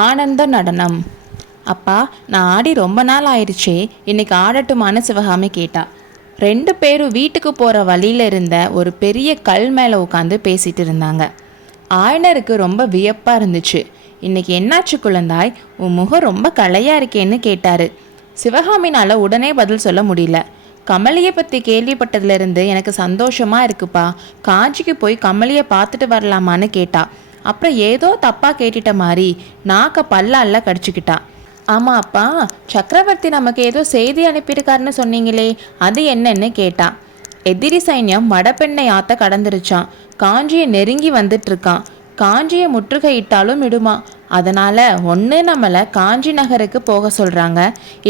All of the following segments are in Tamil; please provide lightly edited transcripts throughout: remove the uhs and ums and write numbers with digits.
ஆனந்த நடனம். அப்பா, நான் ஆடி ரொம்ப நாள் ஆயிடுச்சே, இன்னைக்கு ஆடட்டுமான்னு சிவகாமி கேட்டா. 2 பேரும் வீட்டுக்கு போகிற வழியில் இருந்த ஒரு பெரிய கல் மேலே உட்காந்து பேசிட்டு இருந்தாங்க. ஆயனருக்கு ரொம்ப வியப்பாக இருந்துச்சு. இன்னைக்கு என்னாச்சு குழந்தாய், உன் முகம் ரொம்ப களையாக இருக்கேன்னு கேட்டார். சிவகாமினால் உடனே பதில் சொல்ல முடியல. கமலியை பற்றி கேள்விப்பட்டதுலேருந்து எனக்கு சந்தோஷமாக இருக்குப்பா, காஞ்சிக்கு போய் கமலியை பார்த்துட்டு வரலாமான்னு கேட்டா. அப்புறம் ஏதோ தப்பாக கேட்டுட்ட மாதிரி நாக்க பல்லால கடிச்சுக்கிட்டா. ஆமாம் அப்பா, சக்கரவர்த்தி நமக்கு ஏதோ செய்தி அனுப்பியிருக்காருன்னு சொன்னீங்களே, அது என்னன்னு கேட்டா. எதிரி சைன்யம் வடபெண்ணை ஆத்த கடந்துருச்சான், காஞ்சியை நெருங்கி வந்துட்டு இருக்கான். காஞ்சியை முற்றுகையிட்டாலும் விடுமா, அதனால் ஒன்று நம்மளை காஞ்சி நகருக்கு போக சொல்கிறாங்க,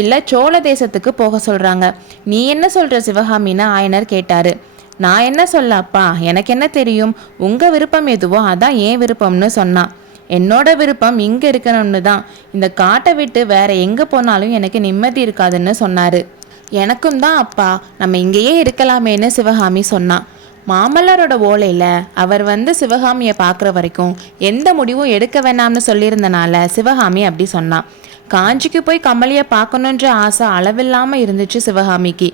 இல்லை சோழ தேசத்துக்கு போக சொல்கிறாங்க. நீ என்ன சொல்கிற சிவகாமின்னு ஆயனர் கேட்டார். நான் என்ன சொல்ல அப்பா, எனக்கு என்ன தெரியும், உங்கள் விருப்பம் எதுவோ அதான் ஏன் விருப்பம்னு சொன்னான். என்னோட விருப்பம் இங்கே இருக்கணும்னு தான், இந்த காட்டை விட்டு வேற எங்கே போனாலும் எனக்கு நிம்மதி இருக்காதுன்னு சொன்னார். எனக்கும் தான் அப்பா, நம்ம இங்கேயே இருக்கலாமேன்னு சிவகாமி சொன்னான். மாமல்லரோட ஓலையில் அவர் வந்து சிவகாமியை பார்க்குற வரைக்கும் எந்த முடிவும் எடுக்க வேணாம்னு சொல்லியிருந்தனால சிவகாமி அப்படி சொன்னான். காஞ்சிக்கு போய் கமலியை பார்க்கணுன்ற ஆசை அளவில்லாமல் இருந்துச்சு சிவகாமிக்கு.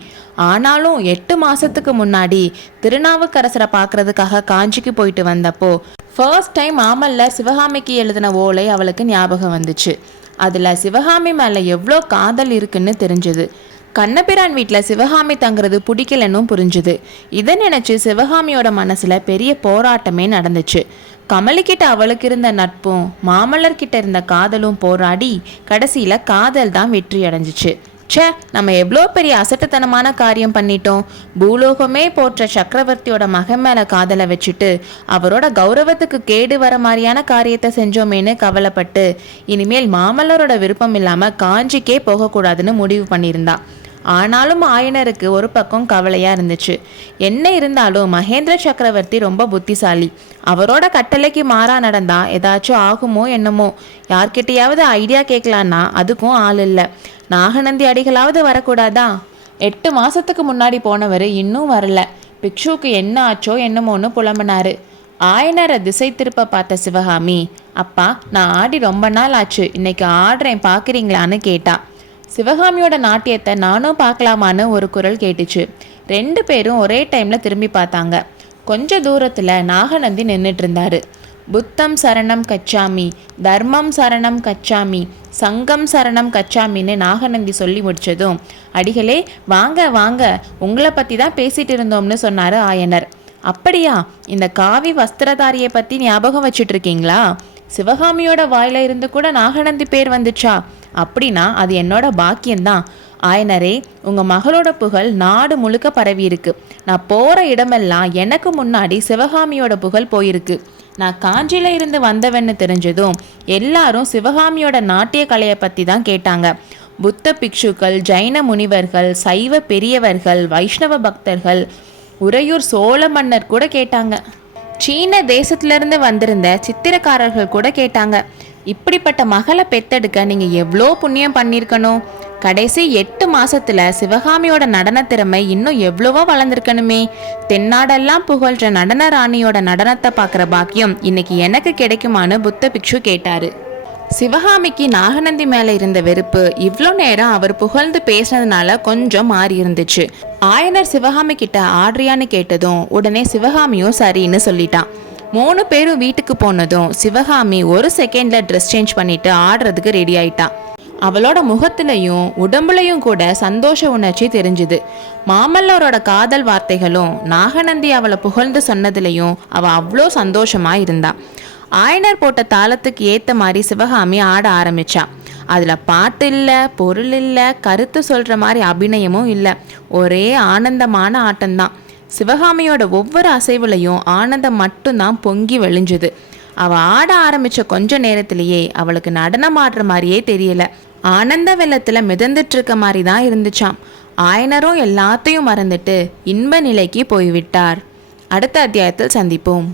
ஆனாலும் 8 மாதத்துக்கு முன்னாடி திருநாவுக்கரசரை பார்க்கறதுக்காக காஞ்சிக்கு போயிட்டு வந்தப்போ ஃபர்ஸ்ட் டைம் மாமல்லர் சிவகாமிக்கு எழுதின ஓலை அவளுக்கு ஞாபகம் வந்துச்சு. அதில் சிவகாமி மேலே எவ்வளோ காதல் இருக்குன்னு தெரிஞ்சுது. கண்ணபிரான் வீட்டில் சிவகாமி தங்குறது பிடிக்கலன்னு புரிஞ்சுது. இதை நினச்சி சிவகாமியோட மனசில் பெரிய போராட்டமே நடந்துச்சு. கமலிக்கிட்ட அவளுக்கு இருந்த நட்பும் மாமல்லர்கிட்ட இருந்த காதலும் போராடி கடைசியில் காதல் தான் வெற்றி அடைஞ்சிச்சு. ச்சே, நம்ம எவ்வளோ பெரிய அசட்டுத்தனமான காரியம் பண்ணிட்டோம். பூலோகமே போற்ற சக்கரவர்த்தியோட மகன் மேலே காதலை வச்சுட்டு அவரோட கௌரவத்துக்கு கேடு வர மாதிரியான காரியத்தை செஞ்சோமேன்னு கவலைப்பட்டு இனிமேல் மாமல்லரோட விருப்பம் இல்லாமல் காஞ்சிக்கே போகக்கூடாதுன்னு முடிவு பண்ணியிருந்தா. ஆனாலும் ஆயனருக்கு ஒரு பக்கம் கவலையாக இருந்துச்சு. என்ன இருந்தாலும் மகேந்திர சக்கரவர்த்தி ரொம்ப புத்திசாலி. அவரோட கட்டளைக்கு மாறா நடந்தா ஏதாச்சும் ஆகுமோ என்னமோ. யார்கிட்டையாவது ஐடியா கேட்கலான்னா அதுக்கும் ஆள் இல்லை. நாகநந்தி அடிகளாவது வரக்கூடாதா? 8 மாதத்துக்கு முன்னாடி போனவர் இன்னும் வரல. பிக்ஷுக்கு என்ன ஆச்சோ என்னமோன்னு புலம்பினாரு. ஆயனரை திசை திருப்ப பார்த்த சிவகாமி, அப்பா, நான் ஆடி ரொம்ப நாள் ஆச்சு, இன்னைக்கு ஆடுறேன், பார்க்குறீங்களான்னு கேட்டா. சிவகாமியோட நாட்டியத்தை நானும் பார்க்கலாமான்னு ஒரு குரல் கேட்டுச்சு. 2 பேரும் ஒரே டைமில் திரும்பி பார்த்தாங்க. கொஞ்ச தூரத்தில் நாகநந்தி நின்றுட்டு இருந்தாரு. புத்தம் சரணம் கச்சாமி, தர்மம் சரணம் கச்சாமி, சங்கம் சரணம் கச்சாமின்னு நாகநந்தி சொல்லி முடிச்சதும், அடிகளே வாங்க வாங்க, உங்களை பற்றி தான் பேசிட்டு இருந்தோம்னு சொன்னார் ஆயனர். அப்படியா, இந்த காவி வஸ்திரதாரியை பற்றி ஞாபகம் வச்சுட்டு இருக்கீங்களா? சிவகாமியோட வாயில இருந்து கூட நாகநந்தி பேர் வந்துச்சா? அப்படின்னா அது என்னோட பாக்கியம்தான். ஆயனரே, உங்கள் மகளோட புகழ் நாடு முழுக்க பரவி இருக்கு. நான் போகிற இடமெல்லாம் எனக்கு முன்னாடி சிவகாமியோட புகழ் போயிருக்கு. நான் காஞ்சியில இருந்து வந்தவன்னு தெரிஞ்சதும் எல்லாரும் சிவகாமியோட நாட்டிய கலையை பற்றி தான் கேட்டாங்க. புத்த பிக்ஷுக்கள், ஜைன முனிவர்கள், சைவ பெரியவர்கள், வைஷ்ணவ பக்தர்கள், உறையூர் சோழ மன்னர் கூட கேட்டாங்க. சீன தேசத்திலிருந்து வந்திருந்த சித்திரக்காரர்கள் கூட கேட்டாங்க. இப்படிப்பட்ட மகளை பெத்தெடுக்க நீங்கள் எவ்வளோ புண்ணியம் பண்ணியிருக்கணும். கடைசி 8 மாசத்துல சிவகாமியோட நடன திறமை இன்னும் எவ்வளவோ வளர்ந்துருக்கணுமே. தென்னாடெல்லாம் புகழ்ற நடன ராணியோட நடனத்தை பார்க்குற பாக்கியம் இன்னைக்கு எனக்கு கிடைக்குமான்னு புத்த பிக்ஷு கேட்டாரு. சிவகாமிக்கு நாகநந்தி மேலே இருந்த வெறுப்பு இவ்வளோ நேரம் அவர் புகழ்ந்து பேசினதுனால கொஞ்சம் மாறி இருந்துச்சு. ஆயனர் சிவகாமி கிட்ட ஆடுறியான்னு கேட்டதும் உடனே சிவகாமியும் சரின்னு சொல்லிட்டான். 3 பேரும் வீட்டுக்கு போனதும் சிவகாமி ஒரு செகண்டில் ட்ரெஸ் சேஞ்ச் பண்ணிட்டு ஆடுறதுக்கு ரெடி ஆயிட்டான். அவளோட முகத்திலையும் உடம்புலையும் கூட சந்தோஷ உணர்ச்சி தெரிஞ்சுது. மாமல்லரோட காதல் வார்த்தைகளும் நாகநந்தி அவளை புகழ்ந்து சொன்னதுலையும் அவள் அவ்வளோ சந்தோஷமா இருந்தா. ஆயனர் போட்ட தாளத்துக்கு ஏற்ற மாதிரி சிவகாமி ஆட ஆரம்பிச்சா. அதில் பாட்டு இல்லை, பொருள் இல்லை, கருத்து சொல்கிற மாதிரி அபிநயமும் இல்லை. ஒரே ஆனந்தமான ஆட்டம்தான். சிவகாமியோட ஒவ்வொரு அசைவுலையும் ஆனந்தம் மட்டும்தான் பொங்கி வெளிஞ்சுது. அவள் ஆட ஆரம்பித்த கொஞ்ச நேரத்திலேயே அவளுக்கு நடனம் ஆடுற மாதிரியே தெரியல. ஆனந்த வெள்ளத்தில் மிதந்துட்டு இருக்க மாதிரி தான் இருந்துச்சாம். ஆயனரும் எல்லாத்தையும் மறந்துட்டு இன்ப நிலைக்கு போய்விட்டார். அடுத்த அத்தியாயத்தில் சந்திப்போம்.